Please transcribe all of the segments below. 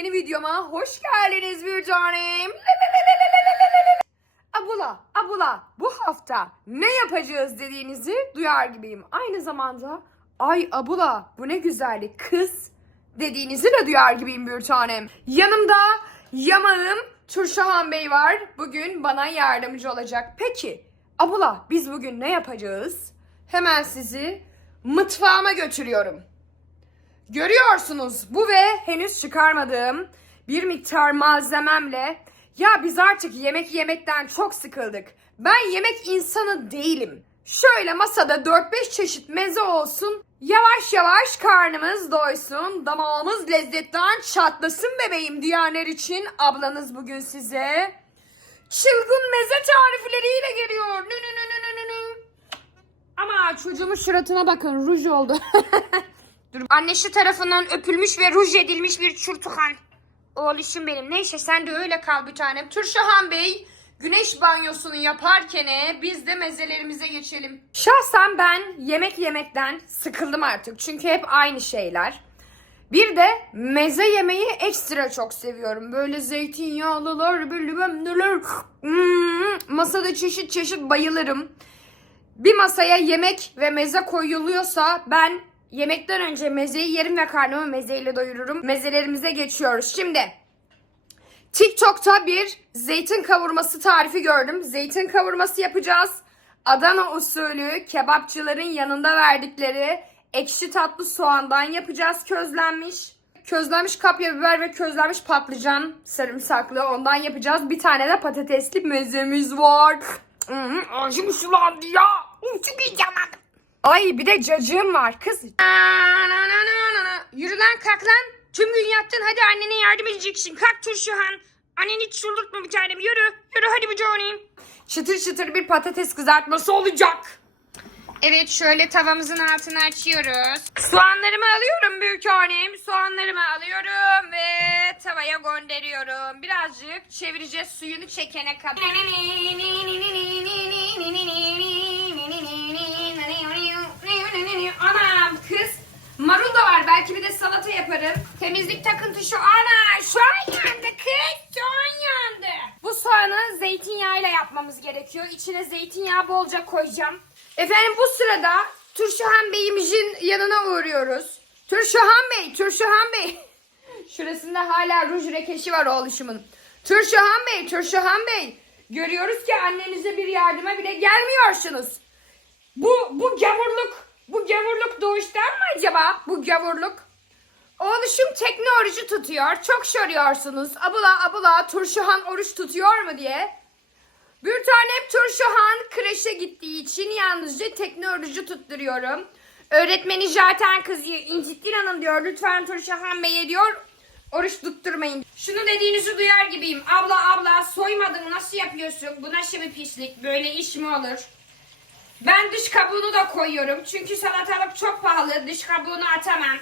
yeni videoma hoş geldiniz bir tanem. Abula, abula bu hafta ne yapacağız dediğinizi duyar gibiyim. Aynı zamanda ay abula bu ne güzellik kız dediğinizi de duyar gibiyim bir tanem. Yanımda yamağım Turşahan Bey var. Bugün bana yardımcı olacak. Peki abula biz bugün ne yapacağız? Hemen sizi mutfağıma götürüyorum. Görüyorsunuz bu ve henüz çıkarmadığım bir miktar malzememle ya biz artık yemek yemekten çok sıkıldık. Ben yemek insanı değilim. Şöyle masada 4-5 çeşit meze olsun. Yavaş yavaş karnımız doysun. Damağımız lezzetten çatlasın bebeğim diyenler için ablanız bugün size çılgın meze tarifleriyle geliyor. Nü nü nü nü nü. Ama çocuğumun suratına bakın ruj oldu. Annesi tarafından öpülmüş ve ruj edilmiş bir çurtukan. Oğluşum benim. Neyse sen de öyle kal bir tanem. Turşahan Bey güneş banyosunu yaparken biz de mezelerimize geçelim. Şahsen ben yemek yemekten sıkıldım artık. Çünkü hep aynı şeyler. Bir de meze yemeyi ekstra çok seviyorum. Böyle zeytinyağlılar, böyle neler. Hmm, masada çeşit çeşit bayılırım. Bir masaya yemek ve meze koyuluyorsa ben yemekten önce mezeyi yerim ve karnımı mezeyle doyururum. Mezelerimize geçiyoruz. Şimdi TikTok'ta bir zeytin kavurması tarifi gördüm. Zeytin kavurması yapacağız. Adana usulü kebapçıların yanında verdikleri ekşi tatlı soğandan yapacağız közlenmiş. Közlenmiş kapya biber ve közlenmiş patlıcan sarımsaklı ondan yapacağız. Bir tane de patatesli mezemiz var. Ağzım sulandı ya. Çok heyecanlandım. Ay bir de cacığım var kız. Yürü lan kalk lan. Tüm gün yattın hadi annene yardım edeceksin. Kalk Turşuhan. Anneni hiç çıldırtma bir tanem. Yürü. Yürü hadi bir Johnny. Çıtır çıtır bir patates kızartması olacak. Evet şöyle tavamızın altını açıyoruz. Soğanlarımı alıyorum büyük annem. Soğanlarımı alıyorum ve tavaya gönderiyorum. Birazcık çevireceğiz suyunu çekene kadar. Temizlik takıntısı ana soğan yandı kız soğan yandı. Bu soğanı zeytinyağıyla yapmamız gerekiyor. İçine zeytinyağı bolca koyacağım. Efendim bu sırada Turşuhan Bey'imizin yanına uğruyoruz. Turşuhan Bey, Turşuhan Bey. Şurasında hala ruj rekeşi var oğluşumun. Turşuhan Bey, Turşuhan Bey. Görüyoruz ki annenize bir yardıma bile gelmiyorsunuz. Bu, bu gavurluk, bu gavurluk doğuştan mı acaba? Bu gavurluk. Oğluşum tekne orucu tutuyor. Çok soruyorsunuz. Abla abla Turşuhan oruç tutuyor mu diye. Bir tanem Turşuhan kreşe gittiği için yalnızca tekne orucu tutturuyorum. Öğretmeni zaten kızıyor. İncittin Hanım diyor. Lütfen Turşuhan Bey'e diyor. Oruç tutturmayın. Şunu dediğinizi duyar gibiyim. Abla abla soymadın nasıl yapıyorsun? Bu nasıl bir pislik? Böyle iş mi olur? Ben dış kabuğunu da koyuyorum. Çünkü salatalık çok pahalı. Dış kabuğunu atamam.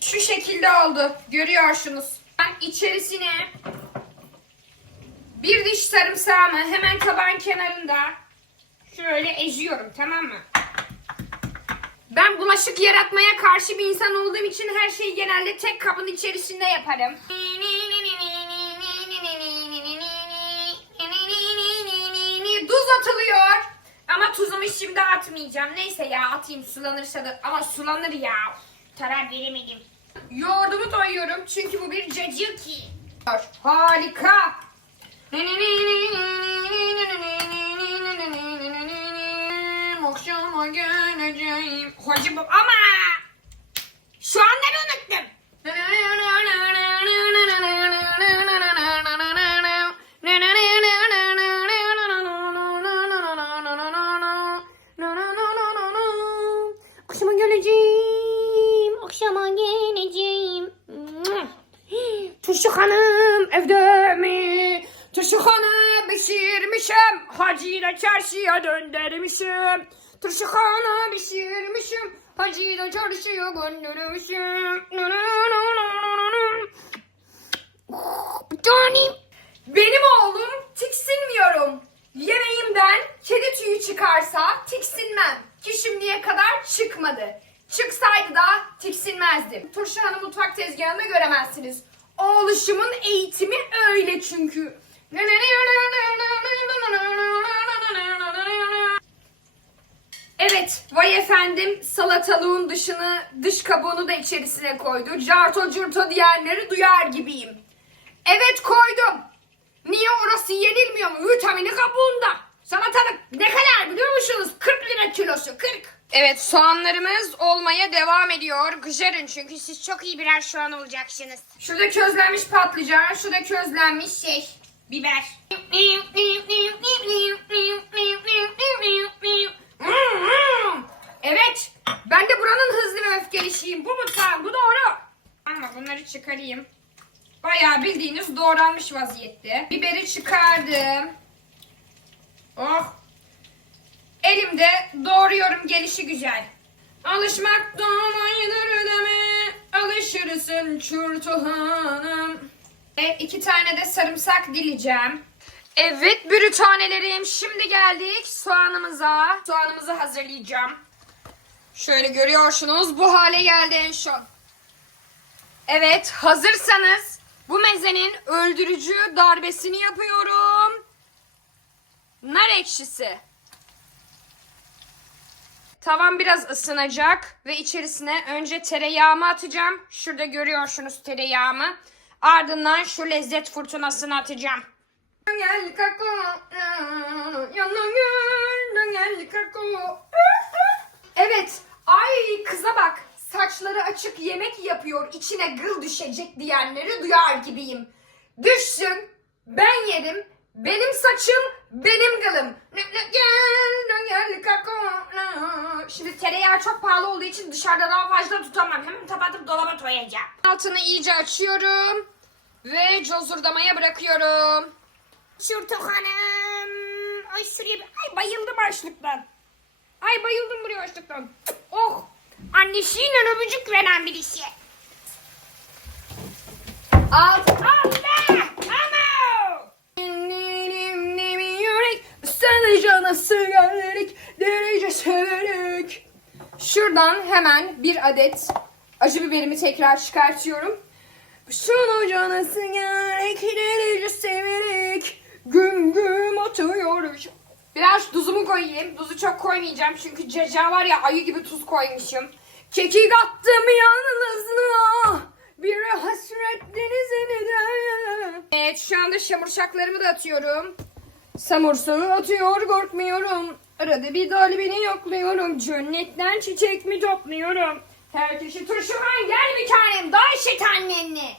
Şu şekilde oldu. Görüyorsunuz. Ben içerisine bir diş sarımsağımı hemen tabağın kenarında şöyle eziyorum tamam mı? Ben bulaşık yaratmaya karşı bir insan olduğum için her şeyi genelde tek kabın içerisinde yaparım. Tuz atılıyor. Ama tuzumu şimdi atmayacağım. Neyse ya atayım sulanırsa da. Ama sulanır ya. Karar veremedim. Yoğurdumu doyuyorum çünkü bu bir cacıki. Harika. Akşama geleceğim. Bu ama Johnny. Benim oğlum tiksinmiyorum. Yemeğimden kedi tüyü çıkarsa tiksinmem. Ki şimdiye kadar çıkmadı. Çıksaydı da tiksinmezdim. Turşu Hanım mutfak tezgahında göremezsiniz. Oğluşumun eğitimi öyle çünkü. Evet, vay efendim salatalığın dışını, dış kabuğunu da içerisine koydu. Carto curto diyenleri duyar gibiyim. Evet koydum. Niye orası yenilmiyor mu? Vitamini kabuğunda. Salatalık ne kadar biliyor musunuz? 40 lira kilosu 40. Evet soğanlarımız olmaya devam ediyor. Gıjarın çünkü siz çok iyi birer soğan olacaksınız. Şurada közlenmiş patlıcan, şurada közlenmiş şey, biber. Evet, ben de buranın hızlı ve öfkelişiyim. Bu mutfağın, bu doğru. Ama bunları çıkarayım. Bayağı bildiğiniz doğranmış vaziyette. Biberi çıkardım. Oh. Elimde doğruyorum gelişi güzel. Alışmak doğmayıdır ödeme. Alışırsın çurtuhanım. E, iki tane de sarımsak dileyeceğim. Evet bürü tanelerim. Şimdi geldik soğanımıza. Soğanımızı hazırlayacağım. Şöyle görüyorsunuz bu hale geldi en son. Evet hazırsanız bu mezenin öldürücü darbesini yapıyorum. Nar ekşisi. Tavan biraz ısınacak ve içerisine önce tereyağımı atacağım. Şurada görüyorsunuz tereyağımı. Ardından şu lezzet fırtınasını atacağım. Gel kako, yana gel, gel kako. Evet, ay kıza bak. Saçları açık yemek yapıyor, içine gıl düşecek diyenleri duyar gibiyim. Düşsün, ben yerim, benim saçım, benim gılım. Şimdi tereyağı çok pahalı olduğu için dışarıda daha fazla tutamam. Hemen kapatıp dolaba koyacağım. Altını iyice açıyorum ve cozurdamaya bırakıyorum. Şurtuk hanım. Ay şuraya. Ay bayıldım açlıktan. Ay bayıldım buraya açlıktan. Oh. Annesiyle öpücük veren birisi. Al. Allah. Ama. Yürek, Seni cana severek, derece severek. Şuradan hemen bir adet acı biberimi tekrar çıkartıyorum. Şunu cana severek, derece severek, güm güm atıyoruz. Biraz tuzumu koyayım. Tuzu çok koymayacağım çünkü caca var ya ayı gibi tuz koymuşum. Kekik attım yalnızlığa. Bir hasret denizine de. Evet şu anda şamurşaklarımı da atıyorum. Samursuğu atıyor korkmuyorum. Arada bir dal beni yokluyorum. Cennetten çiçek mi topluyorum? Herkesi turşuman gel bir tanem. Daha şet annenle.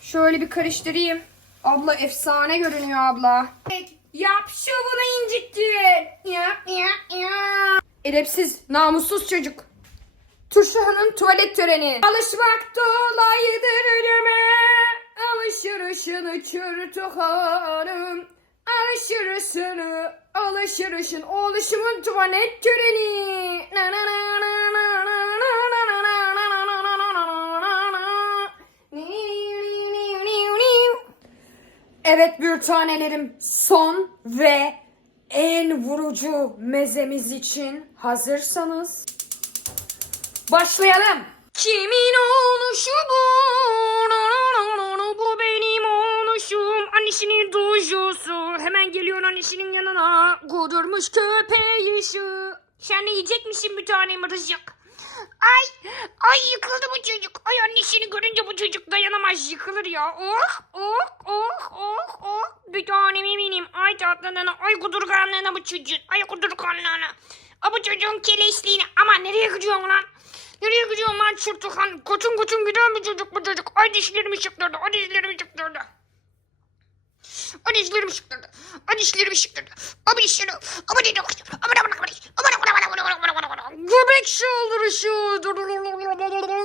Şöyle bir karıştırayım. Abla efsane görünüyor abla. Yap şovunu incittin. Yap yap yap. Edepsiz, namussuz çocuk. Turşuhan'ın tuvalet töreni. Alışmak dolayıdır ölüme. Alışırışın uçur tuhanım. Alışırışını, alışırışın oluşumun tuvalet töreni. Evet bir tanelerim son ve en vurucu mezemiz için hazırsanız başlayalım. Kimin oluşu bu? Bu benim oluşum. Annesinin duşusu. Hemen geliyor annesinin yanına. Kudurmuş köpeği şu. Sen de yiyecek misin bir tane mırıcık? Ay, ay yıkıldı bu çocuk. Ay annesini görünce bu çocuk dayanamaz yıkılır ya. Oh, oh, oh, oh, oh. Bir tanem eminim. Ay tatlılığına, ay kudurganlığına bu çocuğun. Ay kudurganlığına. Ay bu çocuğun keleşliğine. Ama nereye gidiyorsun lan? Nereye gidiyorsun lan çırtıkan? Koçun koçun giden bir çocuk bu çocuk. Ay dişlerimi çıktırdı, ay dişlerimi çıktırdı. Ay dişlerimi çıktırdı. Ay dişlerimi çıktırdı. Ay dişlerimi. Ama dedi. Ama ama ama Göbek saldırışı.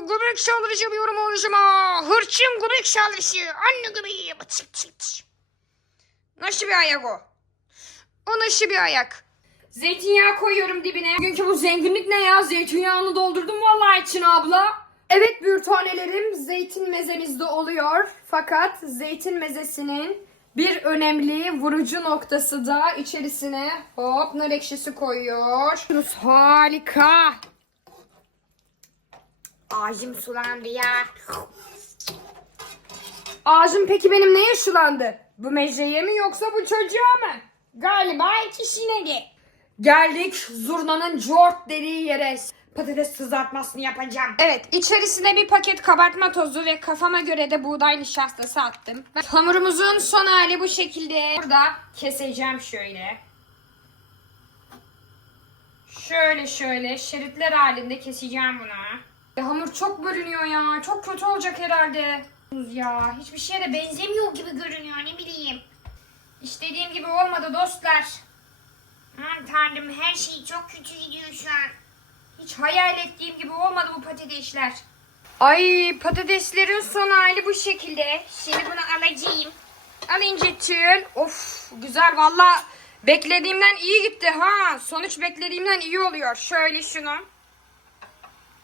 Göbek saldırışı yapıyorum oluşuma. Hırçın göbek saldırışı. Anne göbeği. Çıt çıt. Nasıl bir ayak o? O nasıl bir ayak? Zeytinyağı koyuyorum dibine. Bugünkü bu zenginlik ne ya? Zeytinyağını doldurdum vallahi için abla. Evet bir tanelerim zeytin mezemizde oluyor. Fakat zeytin mezesinin bir önemli vurucu noktası da içerisine hop nar ekşisi koyuyor. Harika. Ağzım sulandı ya. Ağzım peki benim neye sulandı? Bu meceye mi yoksa bu çocuğa mı? Galiba ikisine de. Geldik zurnanın cort dediği yere. Patates kızartmasını yapacağım. Evet içerisine bir paket kabartma tozu ve kafama göre de buğday nişastası attım. Hamurumuzun son hali bu şekilde. Burada keseceğim şöyle. Şöyle şöyle şeritler halinde keseceğim bunu. E, hamur çok bölünüyor ya. Çok kötü olacak herhalde. Ya hiçbir şeye de benzemiyor gibi görünüyor ne bileyim. İstediğim gibi olmadı dostlar. Aman tanrım her şey çok kötü gidiyor şu an. Hiç hayal ettiğim gibi olmadı bu patatesler. Ay patateslerin son hali bu şekilde. Şimdi bunu alacağım. Alınca tül. Of güzel valla beklediğimden iyi gitti ha. Sonuç beklediğimden iyi oluyor. Şöyle şunu.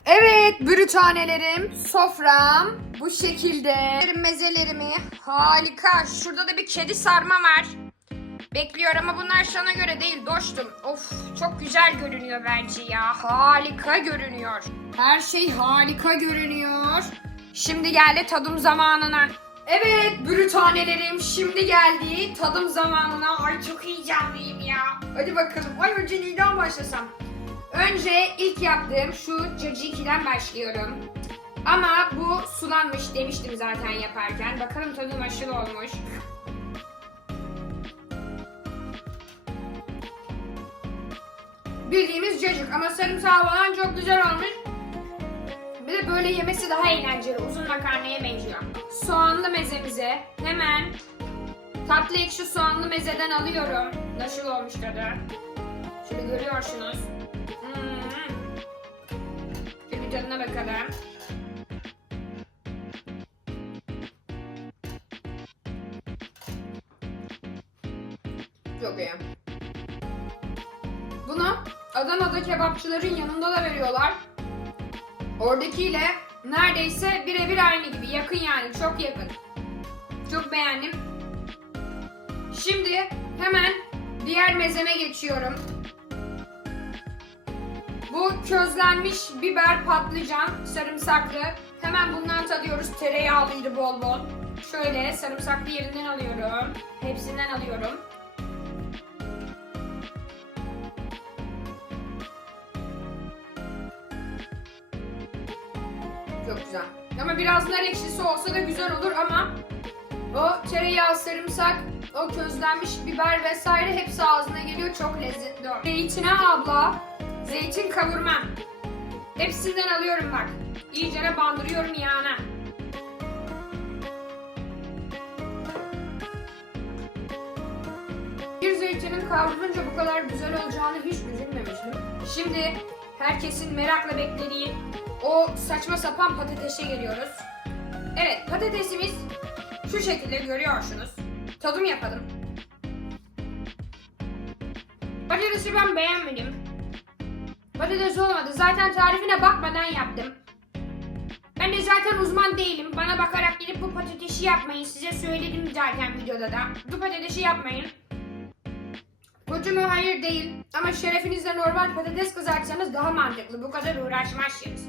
Evet brütanelerim, sofram bu şekilde. Mezelerimi harika. Şurada da bir kedi sarma var. Bekliyor ama bunlar sana göre değil dostum. Of çok güzel görünüyor bence ya. Harika görünüyor. Her şey harika görünüyor. Şimdi geldi tadım zamanına. Evet brütanelerim şimdi geldi tadım zamanına. Ay çok heyecanlıyım ya. Hadi bakalım. Ay önce neyden başlasam? Önce ilk yaptığım şu cacikiden başlıyorum. Ama bu sulanmış demiştim zaten yaparken. Bakalım tadı nasıl olmuş. Bildiğimiz cacık ama sarımsağı falan çok güzel olmuş. Bir de böyle yemesi daha eğlenceli. Uzun makarnaya benziyor. Soğanlı mezemize hemen tatlı ekşi soğanlı mezeden alıyorum. Nasıl olmuş tadı? Şöyle görüyorsunuz. Hmm. Bir tadına bakalım. Çok iyi. Bunu Adana'da kebapçıların yanında da veriyorlar. Oradakiyle neredeyse birebir aynı gibi. Yakın yani. Çok yakın. Çok beğendim. Şimdi hemen diğer mezeme geçiyorum. Bu közlenmiş biber patlıcan sarımsaklı. Hemen bundan tadıyoruz. Tereyağlıydı bol bol. Şöyle sarımsaklı yerinden alıyorum. Hepsinden alıyorum. Güzel. Ama biraz nar ekşisi olsa da güzel olur ama o tereyağı, sarımsak, o közlenmiş biber vesaire hepsi ağzına geliyor. Çok lezzetli o. Zeytine abla, zeytin kavurma. Hepsinden alıyorum bak. İyicene bandırıyorum yağına. Bir zeytinin kavrulunca bu kadar güzel olacağını hiç düşünmemiştim. Şimdi herkesin merakla beklediği o saçma sapan patatese geliyoruz. Evet patatesimiz şu şekilde görüyorsunuz. Tadım yapalım. Patatesi ben beğenmedim. Patates olmadı. Zaten tarifine bakmadan yaptım. Ben de zaten uzman değilim. Bana bakarak gidip bu patatesi yapmayın. Size söyledim zaten videoda da. Bu patatesi yapmayın. Kötü mü? Hayır değil. Ama şerefinizle normal patates kızartsanız daha mantıklı. Bu kadar uğraşmazsınız.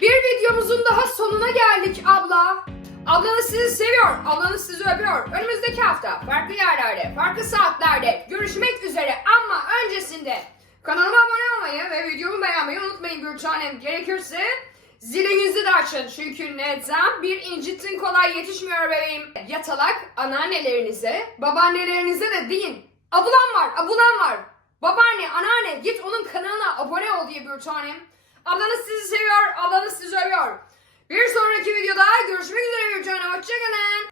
Bir videomuzun daha sonuna geldik abla. Ablanız sizi seviyor, ablanız sizi öpüyor. Önümüzdeki hafta farklı yerlerde, farklı saatlerde görüşmek üzere ama öncesinde kanalıma abone olmayı ve videomu beğenmeyi unutmayın bir tanem. Gerekirse zilinizi de açın çünkü neden? Bir incittin kolay yetişmiyor bebeğim. Yatalak anneannelerinize, babaannelerinize de deyin. Ablam var, abulam var. Babaanne, anneanne git onun kanalına abone ol diye bir tanem. Ablanız sizi seviyor, ablanız sizi övüyor. Bir sonraki videoda görüşmek üzere. Hoşçakalın.